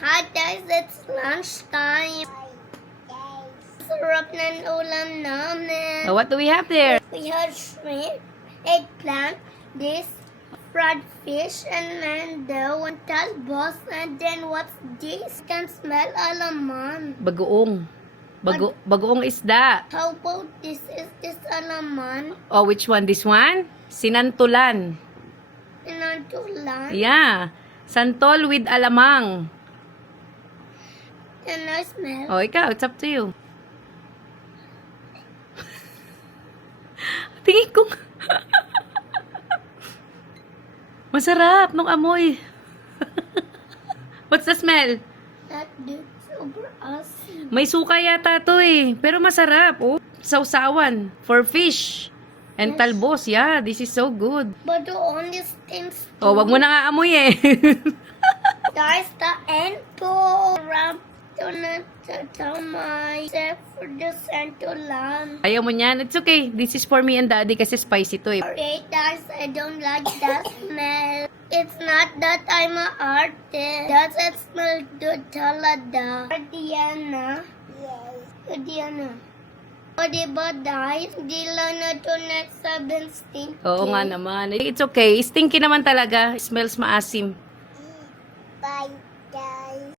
Hi guys, it's lunchtime. Sarap ng ulam namin. Oh, what do we have there? We had shrimp, eggplant, this fried fish, and mando, and talbos, and then what's this? Can smell alaman. Bagoong. Bago, bagoong isda. How about this? Is this alaman? Oh, which one? This one? Sinantulan. Pinantulan? Yeah. Santol with alamang. Can I smell? Oh, ikaw, it's up to you. Tingin ko. Masarap nung amoy. What's the smell? That dude super awesome. May suka yata to eh. Pero masarap. Oh. Sausawan for fish. And Yes. talbos. Yeah, this is so good. But the only things Oh, wag mo na nga amoy eh. Guys, the end po. Wrap to na tell myself for the santulan. Ayaw mo niyan. It's okay. This is for me and daddy kasi spicy to eh. Alright, guys, I don't like that smell. It's not that I'm an artist. Does it smell good, Talada? Diana? Yes. Diana. O diba, guys? Di lang na to next seven stinky. Oo nga naman. It's okay. Stinky naman talaga. Smells maasim.